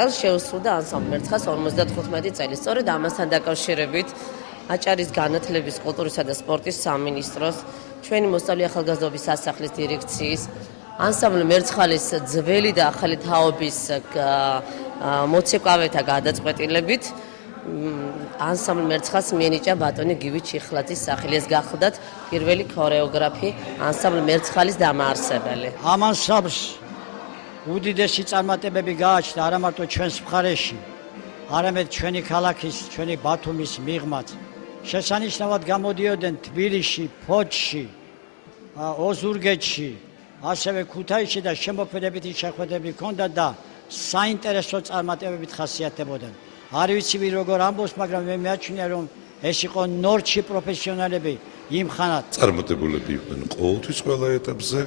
წელს შეუსრულდა ანსამბლ მერცხას 55 წელი. სწორედ ამასთან დაკავშირებით აჭარის განათლების, კულტურისა და სპორტის სამინისტროს, ჩვენი მოსწავლე ახალგაზრდობის სასახლის დირექციის, ანსამბლ მერცხალის ძველი და ახალი თაობის მოცეკვავეთა გადაწყვეტილებით ანსამბლ მერცხას მიენიჭა ბატონი გივი ჩიხლაძის სახელი. ეს გახლდათ პირველი ქორეოგრაფი ანსამბლ მერცხალის დამაარსებელი. ამ ანსამბლს უდიდესი წარმატებები გააჩნდა არა მარტო ჩვენს მხარეში, არამედ ჩვენი ქალაქის, ჩვენი ბათუმის მიღმაც. შესანიშნავად გამოდიოდნენ თბილისში, ფოთში, ოზურგეთში, ასევე ქუთაისში და შემოქმედებითი შეხვედრები ჰქონდა და საინტერესო წარმატებებით ხასიათდებოდნენ. არ ვიცი როგორ ამბობს, მაგრამ მე მეაჩნია რომ ეს იყო ნორჩი პროფესიონალები იმ ხანად. წარმატებულები იყვნენ ყოველთვის ყველა ეტაპზე,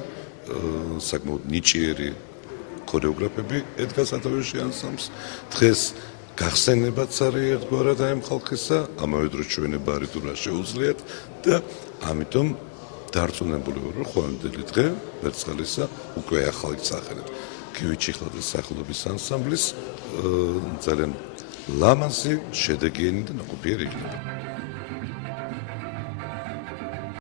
საკმაოდ ნიჭიერი ქორეოგრაფები ედგა სათავეში ანსამბლს. დღეს გახსენებაც არის ერთგვარად ამ ხალხისა, ამავე დროს ჩვენი ბარიტურა შეუძლიათ და ამიტომ დარწმუნებული ვარ, რომ ხვალინდელი დღე მერცხალისა უკვე ახალი სახელით გივი ჩიხლაძის სახელობის ანსამბლის ძალიან ლამაზი, შედეგიანი და ნაყოფიერი იქნება.